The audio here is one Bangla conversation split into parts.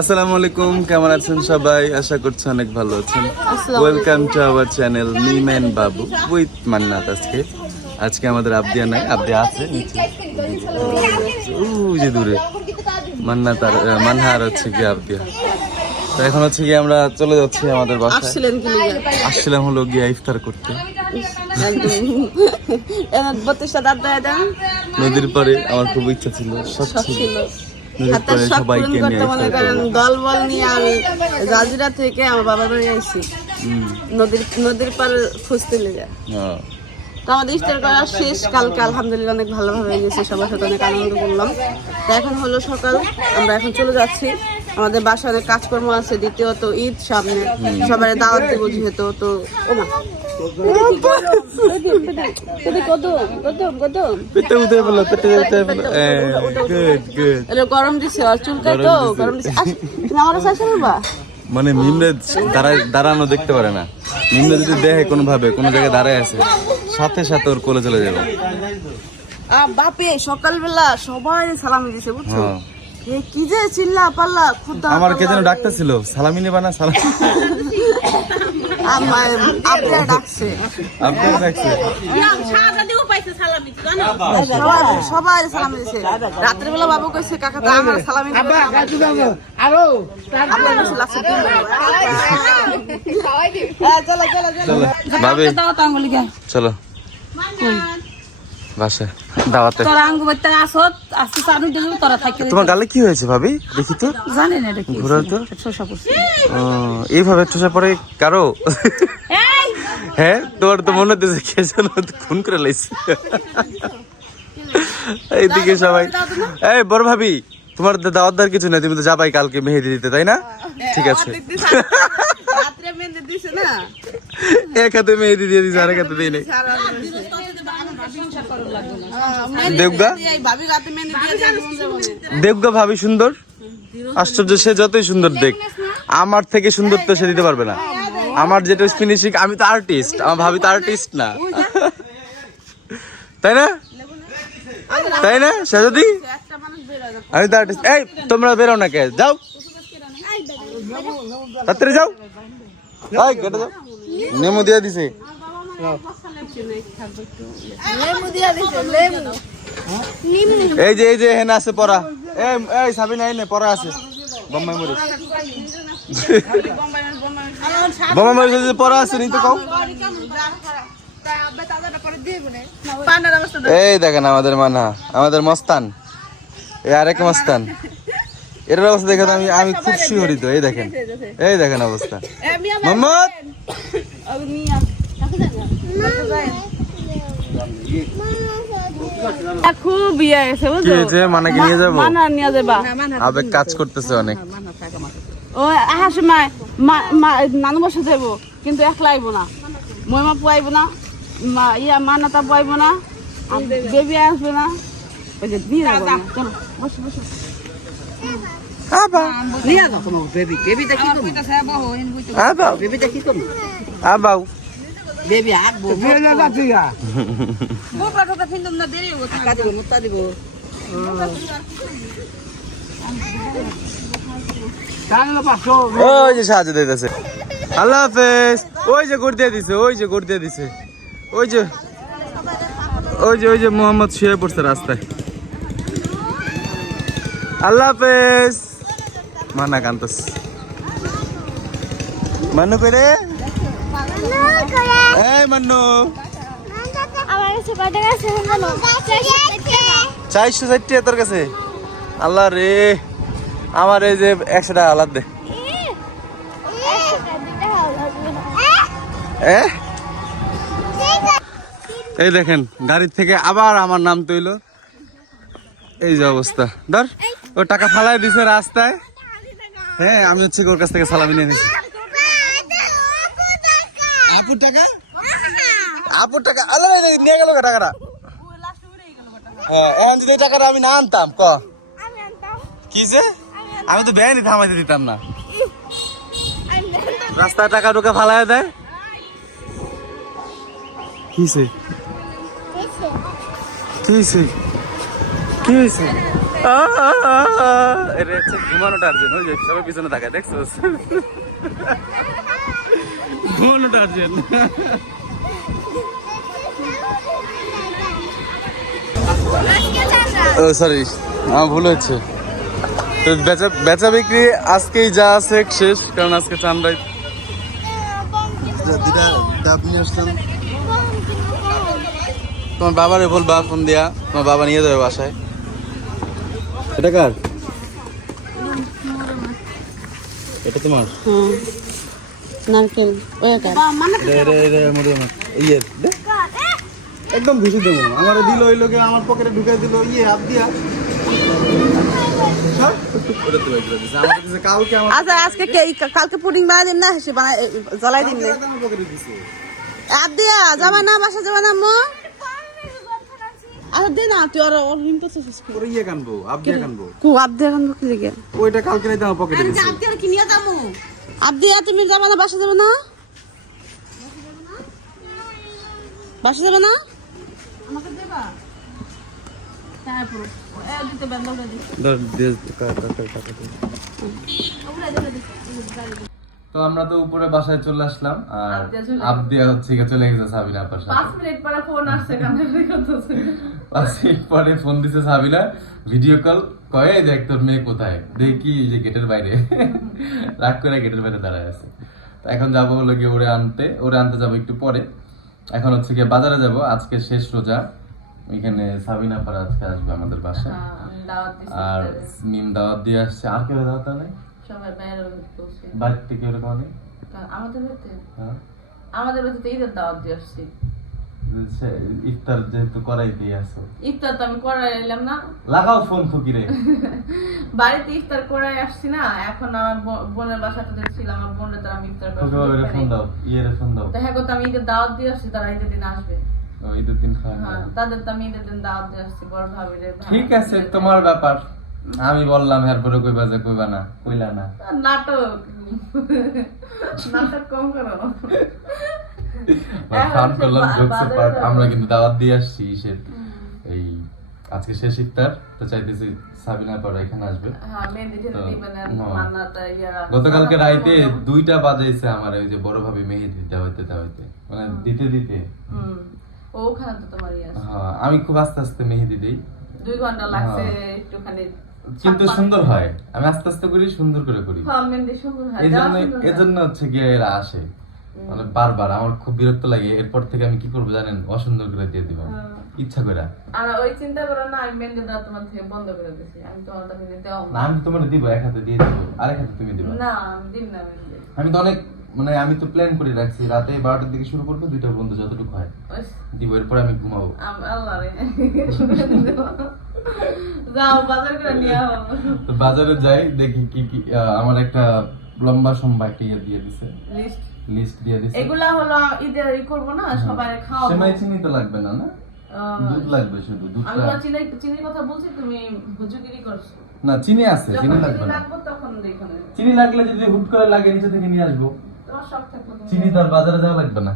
আসসালামু আলাইকুম কেমন আছেন সবাই? আশা করছি অনেক ভালো আছেন। Welcome to our channel Mim and Babu with Mannat আজকে। আজকে আমাদের আবদিয়া নাই আবদিয়া আছে যে দূরে। মান্নাত আর মানহা আর হচ্ছে কি আবদিয়া। তো এখন হচ্ছে কি আমরা চলে যাচ্ছি আমাদের বাসায়। আসছিলাম হলো গিয়ে ইফতার করতে। নদীর পারে আমার খুব ইচ্ছা ছিল সব ছিল। হাতের শখ পূরণ করতে মনে করেন করব। দল বল নিয়ে আমি জাজিরা থেকে আমার বাবার বাড়ি আইছি। নদীর নদীর পার খুঁজতে লেগে। তো আমাদের ইফতার করা শেষ কালকে আলহামদুলিল্লাহ অনেক ভালোভাবে গেছে সবার সাথে অনেক আনন্দ করলাম। তো এখন হলো সকাল আমরা এখন চলে যাচ্ছি। আমাদের বাসায় অনেক কাজকর্ম আছে দ্বিতীয়ত ঈদ সামনে সবাই দাওয়াত দিব যেহেতু তো ওমা। গরম দিছে আর চুলকায় তো গরম দিছে। তুমি আমার কাছে আসো বাবা। মানে মিমরে দাঁড়ায় দাঁড়ানো দেখতে পারে না। মিমরে যদি দেখে কোনো ভাবে কোনো জায়গায় দাঁড়ায় আছে সাথে সাথে ওর কোলে চলে যাবে। বাপে সকালবেলা সবাই সালাম দিছে বুঝছ? হ্যাঁ। এ কি যে চিল্লা পাল্লা খুদা আমার কে যেন ডাকতেছিল? সালামি নেবা না? সালামি আমার আপনার ডাকছে। আপনার ডাকছে। সবাই দিছে। রাত্রে বেলা বাবু কইছে কাকা তো আমার সালামি দিবে না। আপনার কাছে লাস্টে দিন চলো চলো চলো। চলো। চলো। বাসা দাওয়াতে। তোরা আঙ্গু বাইতে আসত আসতে চানু দিল তোরা থাকি তোমার গালে কি হয়েছে ভাবি? দেখি তো। জানি না এটা কি ঘোরাও তো। শোষা করছে ও, এইভাবে ঠোসা কারও? হ্যাঁ তোর তো মনে হচ্ছে কে যেন খুন করে লাইছে। এইদিকে সবাই। এই বড় ভাবি তোমার দাওয়াতদার কিছু নাই তুমি তো যাবাই কালকে মেহেদি দিতে তাই না? ঠিক আছে। এক হাতে মেহেদি দিয়ে দিছে আরেক হাতে দিয়ে নেই। দেবগা? ভাবি মন না। দেবগা ভাবি সুন্দর? আশ্চর্য সে যতই সুন্দর দেখ। আমার থেকে সুন্দর তো সে দিতে পারবে না। আমার যেটা ফিনিশিং আমি তো আর্টিস্ট আমার ভাবি তো আর্টিস্ট না। তাই না? তাই না সে যদি একটা মানুষ বেরোয় না আমি তো আর্টিস্ট এই তোমরা বেরো না কে? যাও। তাড়াতাড়ি যাও। যাও নেমু দিয়ে দিছে। এই যে এই যে হেন আছে পড়া। এই এই, সাবিনা নে, পড়া আছে। বোম্বাই মরিচ। বোম্বাই মরিচ যে পড়া আছে নি তো কও। এই দেখেন আমাদের মানা, আমাদের মস্তান। এই আরেক মস্তান। এর অবস্থা দেখে আমি আমি খুব শিহরিত, এই দেখেন। এই দেখেন অবস্থা। মোহাম্মদ! খুব ইয়ে গেছে কি বুঝছ হয়েছে? মানা কি নিয়ে যাব? মানা নিয়ে যাবা। আবেগ কাজ করতেছে অনেক। ও আহার সময় মা- মা- নানু বসে যাব কিন্তু একলা আইব না। মহিমা পুয়াইব না মা ইয়া মানাতা পুয়াইব না আর বেবি আসবে না। ওই যে নিয়ে যাব না। চলো বসো বসো। আবা। নিয়ে যাও কোনো বেবি। বেবিটা কি করব আবাও বেবিটা কি করব আবাও। বেবি আঁকবো আঁকা দিব মুত্তা দিব। ওই যে সাহায্য দিতেছে। আল্লাহ হাফেজ। ওই যে গুড় দিয়ে দিছে ওই যে গুড় দিয়ে দিছে। ওই যে ওই যে ওই যে মোহাম্মদ শুয়ে পড়ছে রাস্তায়। আল্লাহ হাফেজ। মানা কান্তস মান্নু করে এই মান্নু। আমার কাছে টাকা আছে জানো তোর কাছে। আল্লাহ রে আমার এই যে একশো টাকা আলাদ দে এই দেখেন গাড়ির থেকে আবার আমার নাম তৈল। এই যে অবস্থা। ধর ও টাকা ফালাই দিছে রাস্তায়। হ্যাঁ আমি হচ্ছে ওর কাছ থেকে সালামি নিয়ে নিয়েছি আপুর টাকা? আপুর টাকা? এই নিয়ে গেল টাকাটা। হ্যাঁ এখন যদি এই টাকাটা আমি না আনতাম ক? কি যে? আমি তো ব্যাংক থামাইতে দিতাম না। রাস্তায় টাকা ঢুকে ফালাই দেয়। কিসে কিসে কি হয়েছে এটা হচ্ছে ঘুমানো টার্জেন ওই যে সবাই পিছনে তাকায় দেখছ? ঘুমানো টার্জেন ও সরি আমার ভুল হচ্ছে তো বেচা বেচা বিক্রি আজকেই যা আছে শেষ কারণ আজকে চান্দাই তোমার বাবারে বলবা ফোন দিয়া। তোমার বাবা নিয়ে যাবে বাসায়। এটা কার? এটা তোমার? নারকেল ওই ইয়ে দে। একদম ঘুষি দেবো। আমার দিল ওই লোকে আমার পকেটে ঢুকে দিল। ইয়ে হাত দিয়া। কালকে আচ্ছা আজকে কালকে পুডিং বানাই দিন না? বানাই জ্বলাই দিন দিয়া যাবা না বাসা যাবা না মো? দে না তুই আর ওর রিম তো শেষ কর। ওরে ইয়ে কানবো আবদিয়া কানবো। কু আপ দিয়া লাগে? ওইটা কালকে পকেটে কি নিয়ে যাব দিয়া তুমি যাবা না বাসা যাবে না? বাসা যাবে না? ধর দে টাকা টাকা তো আমরা তো উপরে বাসায় চলে আসলাম আর আবদিয়া হচ্ছে গিয়ে চলে গেছে সাবিনা আপার সাথে। পাঁচ মিনিট পরে ফোন আসছে মিনিট পরে ফোন দিছে সাবিনা ভিডিও কল কয়ে দেখ তোর মেয়ে কোথায়? দেখি যে গেটের বাইরে। রাগ করে গেটের বাইরে দাঁড়ায় আছে। তো এখন যাব হলো গিয়ে ওরে আনতে। ওরে আনতে যাব একটু পরে। এখন হচ্ছে গিয়ে বাজারে যাব। আজকে শেষ রোজা। এখানে সাবিনা পাড়া আজকে আসবে আমাদের বাসায়। দাওয়াত আর মিম দাওয়াত দিয়ে আসছে। আর কেউ দাওয়াত নেই? বাইরে থেকে ওরকম নেই? আমাদের বাড়িতে? হ্যাঁ। আমাদের দাওয়াত দিয়ে আসছি। ইফতার যেহেতু করাই দিয়ে আসো ইফতার তো আমি করাই এলাম না। লাগাও ফোন ফকিরে। বাড়িতে ইফতার করাই আসছি না এখন আমার বোনের বাসাতে যে ছিলাম আমার বোনের দ্বারা আমি ইফতার ফকি বাবারে ফোন দাও ইয়েরে ফোন দাও। তো হ্যাঁ গো, তো আমি ঈদের দাওয়াত দিয়ে আসছি তারা ঈদের দিন আসবে। ঈদের দিন খাওয়া হ্যাঁ তাদের তো আমি ঈদের দিন দাওয়াত দিয়ে আসছি বড় ভাবি রে ঠিক আছে তোমার ব্যাপার। আমি বললাম এরপরে কইবা যে কইবা না কইলা না। নাটক। নাটক কম করো। ফান করলাম বা- পার্ট আমরা কিন্তু দাওয়াত দিয়ে আসছি সে এই আজকে শেষ ইফতার তো চাইতেছি সাবিনা পরে এখানে আসবে। হ্যাঁ ইয়া গতকালকে রাইতে দুইটা বাজাইছে আমার ওই যে বড় ভাবি মেহেদি দেওয়াইতে দেওয়াইতে মানে দিতে দিতে। ইয়ে। হ্যাঁ আমি খুব আস্তে আস্তে মেহেদি দিই। দুই ঘণ্টা লাগছে হ্যাঁ। একটুখানি কিন্তু সুন্দর হয়। আমি আস্তে আস্তে করি সুন্দর করে করি। এই জন্য এই জন্য হচ্ছে গিয়ে এরা আসে। মানে বারবার আমার খুব বিরক্ত লাগে এরপর থেকে আমি কি করব জানেন? অসুন্দর করে দিয়ে দিব। ইচ্ছা করে। আর ওই চিন্তা করো না আমি তোমার থেকে বন্ধ করে দিয়েছি আমি তোমার না আমি তোমার দিব এক হাতে দিয়ে দিব। আরেক হাতে তুমি দিবা। না আমি দিন না আমি তো অনেক মানে আমি তো প্ল্যান করে রাখছি রাতে বারোটার দিকে শুরু করব দুইটা বন্ধু যতটুকু হয়। দিব এরপরে আমি ঘুমাবো। বাজার যাই দেখি কি কি আমার একটা লম্বা সম্ভা একটা ইয়ে দিয়ে দিছে। লিস্ট লিস্ট দিয়ে দিছে। এগুলা হলো ঈদের ই করব না সবাই খাওয়াবো। সেমাই চিনি তো লাগবে না না? দুধ লাগবে শুধু আমি দুধটা চিনি চিনির কথা বলছি তুমি হুজুগিরি করছ। না চিনি আছে চিনি লাগবে না। লাগবো তখন দেখো চিনি লাগলে যদি হুট করে লাগে নিচে থেকে নিয়ে আসব। চিনি তো আর বাজারে যাওয়া লাগবে না।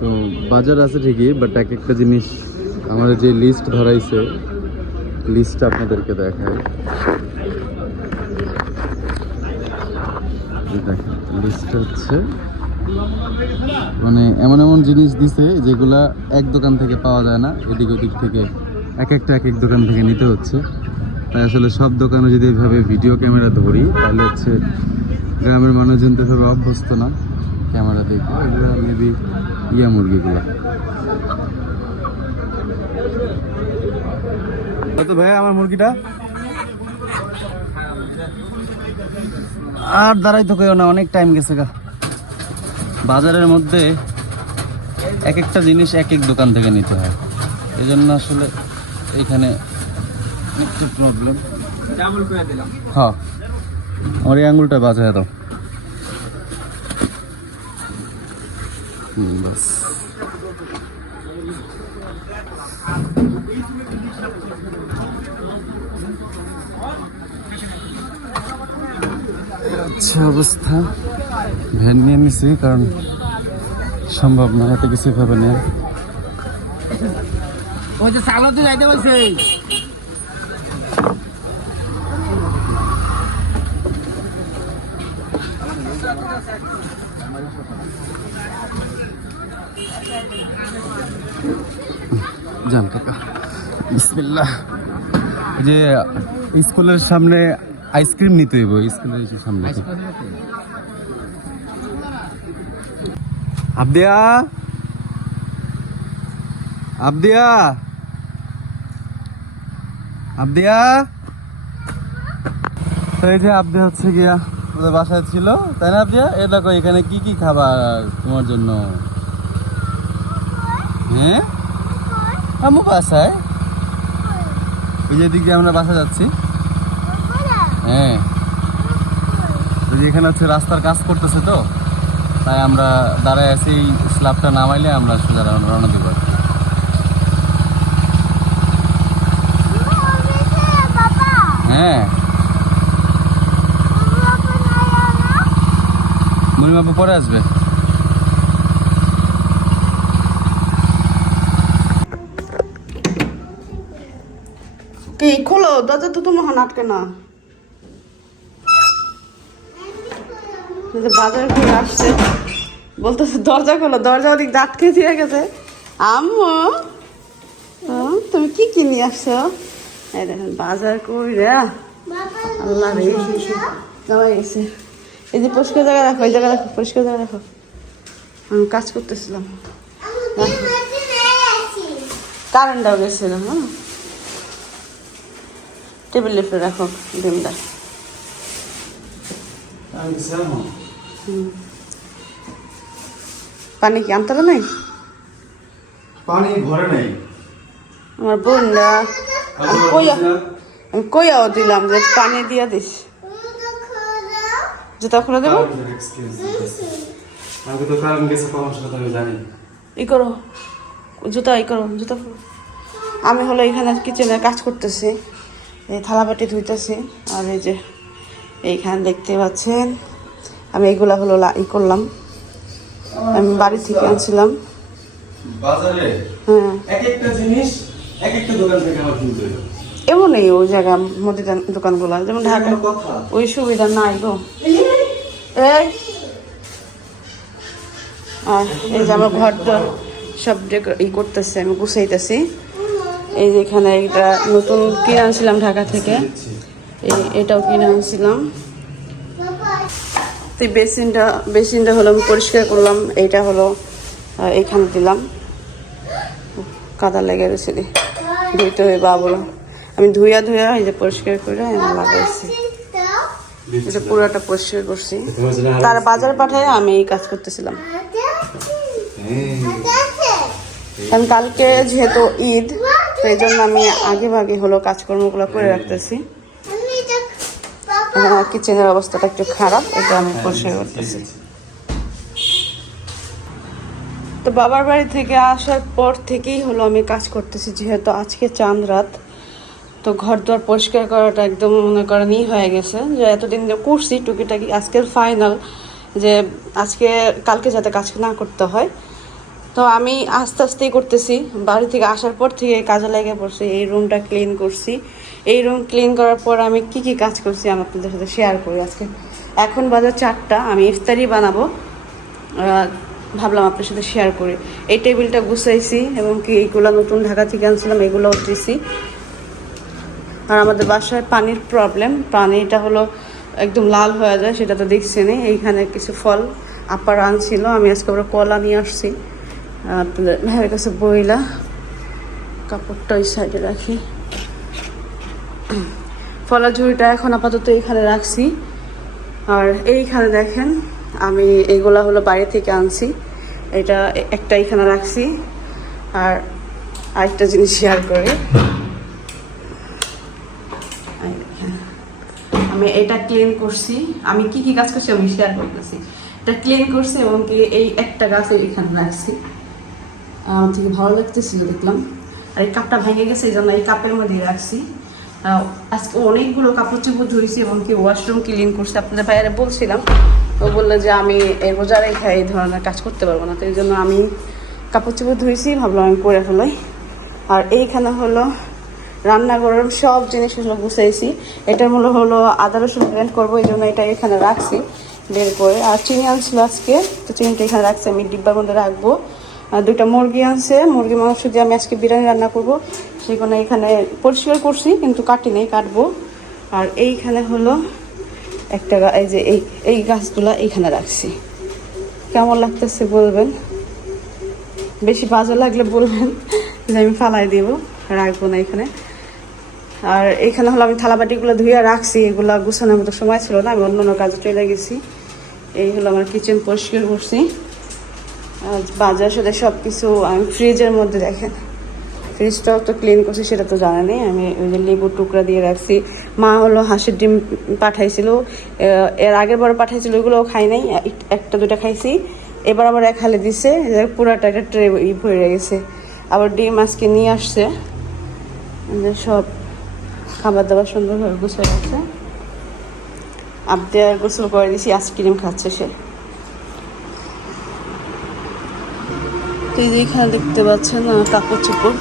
তো বাজার আছে ঠিকই বাট এক একটা জিনিস আমার যে লিস্ট ধরাইছে লিস্ট আপনাদেরকে দেখায় এই মানে এমন এমন জিনিস দিছে যেগুলা এক দোকান থেকে পাওয়া যায় না, এদিক ওদিক থেকে এক একটা এক এক দোকান থেকে নিতে হচ্ছে। তাই আসলে সব দোকানে যদি এইভাবে ভিডিও ক্যামেরা ধরি, তাহলে হচ্ছে গ্রামের মানুষজন তো এভাবে অভ্যস্ত না ক্যামেরা দেখে, এগুলো মেবি ইয়া মুরগিগুলো। তো ভাই আমার মুরগিটা? আর দাঁড়াই তো কেউ না, অনেক টাইম গেছে গা। বাজারের মধ্যে এক একটা জিনিস এক এক দোকান থেকে নিতে হয়। এই জন্য আসলে এখানে একটু প্রবলেম হ্যাঁ আঙুলটা বাজায় দাও। বাস। আচ্ছা অবস্থা। ভ্যান নিয়ে নিছি কারণ সম্ভব না এত কিছু ভাবে নেই। ওই যে চালাতে যাইতে বলছে। যান কাকা। বিসমিল্লাহ। যে স্কুলের সামনে আইসক্রিম নিতে হইব সামনে। আবদিয়া? আবদিয়া? আবদিয়া? তো এই যে আবদিয়া হচ্ছে গিয়া ওদের বাসায় ছিল, তাই না আবদিয়া? এ দেখো, এখানে কি কি খাবার তোমার জন্য? হ্যাঁ? আমু বাসায়? ওই যে দিক আমরা বাসা যাচ্ছি। হ্যাঁ। এখানে হচ্ছে রাস্তার কাজ করতেছে তো, তাই আমরা দাঁড়ায় আছি, এই স্ল্যাবটা নামাইলে আমরা সোজা রওনা দিব। হ্যাঁ। মনিমাপা পরে আসবে। কি খোলো, দরজা তো তোমার আটকে না। বাজার ঘুরে আসছে। বলতেছে, দরজা খোলো, দরজা ওদিক আটকে দিয়ে গেছে। আম্মু তুমি কি কিনে আসছো? এই দেখেন, বাজার কইরা আল্লাহ রে গেছে এই যে পরিষ্কার জায়গা রাখো এই জায়গা রাখো পরিষ্কার জায়গা রাখো আমি কাজ করতেছিলাম। কারেন্টটাও গেছিল হ্যাঁ? টেবিল লিফটে রাখো ডিমটা পানি কি আনতে নেই? পানি ভরে নেই। আমার বোনরা আমি কইয়া আমি কইয়াও দিলাম যে পানি দিয়া দিস। জুতা খুলে দেবো? আমি তো কারণ গেছে কখন সেটা আমি জানি। ই করো। জুতা ই করো জুতা। আমি হলো এখানে কিচেনে কাজ করতেছি। এই থালাবাটি ধুইতেছি। আর এই যে এইখানে দেখতে পাচ্ছেন। আমি এইগুলা হলো ই করলাম। আমি বাড়ি থেকে আনছিলাম বাজারে? হ্যাঁ। এক একটা জিনিস এক একটা দোকান থেকে আমার কিনতে এমনই ওই জায়গা মুদি দোকানগুলো যেমন ঢাকা। ওই সুবিধা নাই গো। এই! আর এই যে আমার ঘর দর সব ই করতেছে আমি গুছাইতেছি। এই যে এখানে এটা নতুন কিনে আনছিলাম ঢাকা থেকে। এই এটাও কিনে আনছিলাম। তো এই বেসিনটা বেসিনটা হলো আমি পরিষ্কার করলাম এইটা হলো আহ, এইখানে দিলাম। কাদা লেগে গেছে। ধুইতে হয়ে বাবুরা আমি ধুইয়া ধুইয়া এই যে পরিষ্কার করে আমি লাগাইছি। এটা পুরোটা পরিষ্কার করছি। তার বাজার পাঠায় আমি এই কাজ করতেছিলাম। কারণ কালকে যেহেতু ঈদ এই জন্য আমি আগে ভাগে হলো কাজকর্মগুলো করে রাখতেছি। এখন কিচেনের অবস্থাটা একটু খারাপ এটা আমি পরিষ্কার করতেছি। তো বাবার বাড়ি থেকে আসার পর থেকেই হলো আমি কাজ করতেছি যেহেতু আজকে চাঁদ রাত তো ঘর দুয়ার পরিষ্কার করাটা একদম মনে করেন ই হয়ে গেছে যে এতদিন যে করছি টুকিটাকি আজকের ফাইনাল যে আজকে কালকে যাতে কাজ না করতে হয় তো আমি আস্তে আস্তেই করতেছি। বাড়ি থেকে আসার পর থেকে কাজে লেগে পড়ছি, এই রুমটা ক্লিন করছি। এই রুম ক্লিন করার পর আমি কি কি কাজ করছি আমি আপনাদের সাথে শেয়ার করি আজকে। এখন বাজার চারটা, আমি ইফতারি বানাবো। ভাবলাম আপনার সাথে শেয়ার করি। এই টেবিলটা গুছাইছি এবং কি এইগুলো নতুন ঢাকা থেকে আনছিলাম এগুলো উঠতেছি আর আমাদের বাসায় পানির প্রবলেম পানিটা হলো একদম লাল হয়ে যায়, সেটা তো দেখছেনই। এইখানে কিছু ফল আপার আনছিল, আমি আজকে ওরা কলা নিয়ে আসছি। আপনাদের ভাইয়ের কাছে বইলা কাপড়টা ওই সাইডে রাখি। ফলের ঝুড়িটা এখন আপাতত এইখানে রাখছি। আর এইখানে দেখেন, আমি এগুলা হলো বাইরে থেকে আনছি। এটা একটা এখানে রাখছি। আর আরেকটা জিনিস শেয়ার করি। আমি এটা ক্লিন করছি। আমি কি কি কাজ করছি আমি শেয়ার করতেছি। এটা ক্লিন করছি এবং কি এই একটা গাছ এখানে রাখছি। থেকে ভালো লাগতেছিল, দেখলাম। আর এই কাপটা ভেঙে গেছে, এই জন্য এই কাপের মধ্যে রাখছি। আজকে অনেকগুলো কাপড় চোপড় ধুয়েছি এবং কি ওয়াশরুম ক্লিন করছি। আপনাদের বাইরে বলছিলাম, ও বলল যে আমি এই রোজা রেখে এই ধরনের কাজ করতে পারব না, তো এই জন্য আমি কাপড় চোপড় ধুয়েছি ভাবলাম আমি করে ফেলাই। আর এইখানে হলো রান্নাঘরের সব জিনিস জিনিসগুলো গুছাইছি। এটার মূল্য হলো আদা রসুন ব্লেন্ড করব, এই জন্য এটা এখানে রাখছি, বের করে। আর চিনি আনছিল আজকে, তো চিনিটা এখানে রাখছি, আমি ডিব্বার মধ্যে রাখব। দুইটা মুরগি আনছে। মুরগি মাংস দিয়ে আমি আজকে বিরিয়ানি রান্না করব। সেখানে এখানে পরিষ্কার করছি, কিন্তু কাটি নেই, কাটবো। আর এইখানে হলো একটা এই যে এই এই গাছগুলা এইখানে রাখছি। কেমন লাগতেছে বলবেন? বেশি বাজে লাগলে বলবেন যে আমি ফালাই দিব, রাখব না এখানে। আর এখানে হলো আমি থালাবাটিগুলো ধুয়ে রাখছি, এগুলো গুছানোর মতো সময় ছিল না, আমি অন্য অন্য কাজে চলে গেছি। এই হলো আমার কিচেন পরিষ্কার করছি। বাজার সাথে সব কিছু আমি ফ্রিজের মধ্যে দেখেন। ফ্রিজটাও তো ক্লিন করছি, সেটা তো জানা নেই। আমি ওই যে লেবুর টুকরা দিয়ে রাখছি। মা হলো হাঁসের ডিম পাঠাইছিল। এর আগের বার পাঠাইছিল, ওইগুলোও খাই নাই। একটা দুটা খাইছি। এবার আবার এক হালে দিছে। পুরাটা একটা ট্রে ই ভরে গেছে। আবার ডিম আজকে নিয়ে আসছে। সব খাবার দাবার সুন্দরভাবে গুছিয়ে রাখছে। আর গোসল করে দিছি, আইসক্রিম খাচ্ছে সে। এই যে এখানে দেখতে পাচ্ছেন কাপড় চোপড়।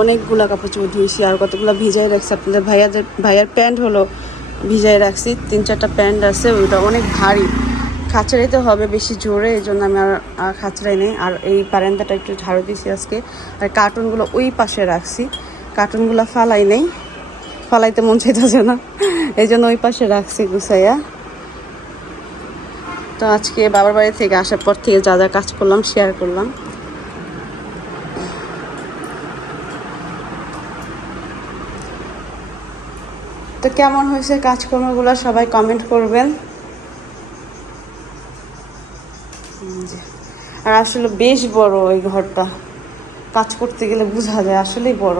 অনেকগুলা কাপড় চোপড় ধুয়েছি আর কতগুলো ভিজাই রাখছি। আপনাদের ভাইয়াদের ভাইয়ার প্যান্ট হলো ভিজাই রাখছি। তিন চারটা প্যান্ট আছে ওইটা অনেক ভারী। খাঁচড়াইতে হবে বেশি জোরে এই জন্য আমি আর খাঁচড়াই নেই। আর এই বারান্দাটা একটু ঝাড়ু দিয়েছি আজকে। আর কার্টুনগুলো ওই পাশে রাখছি। কার্টুনগুলো ফালাই নেই। ফালাইতে মন চাইতেছে না। এই জন্য ওই পাশে রাখছি গুছাইয়া। তো আজকে বাবার বাড়ি থেকে আসার পর থেকে যা যা কাজ করলাম শেয়ার করলাম। তো কেমন হয়েছে কাজকর্মগুলো সবাই কমেন্ট করবেন। আর আসলে বেশ বড় ওই ঘরটা। কাজ করতে গেলে বোঝা যায়, আসলেই বড়।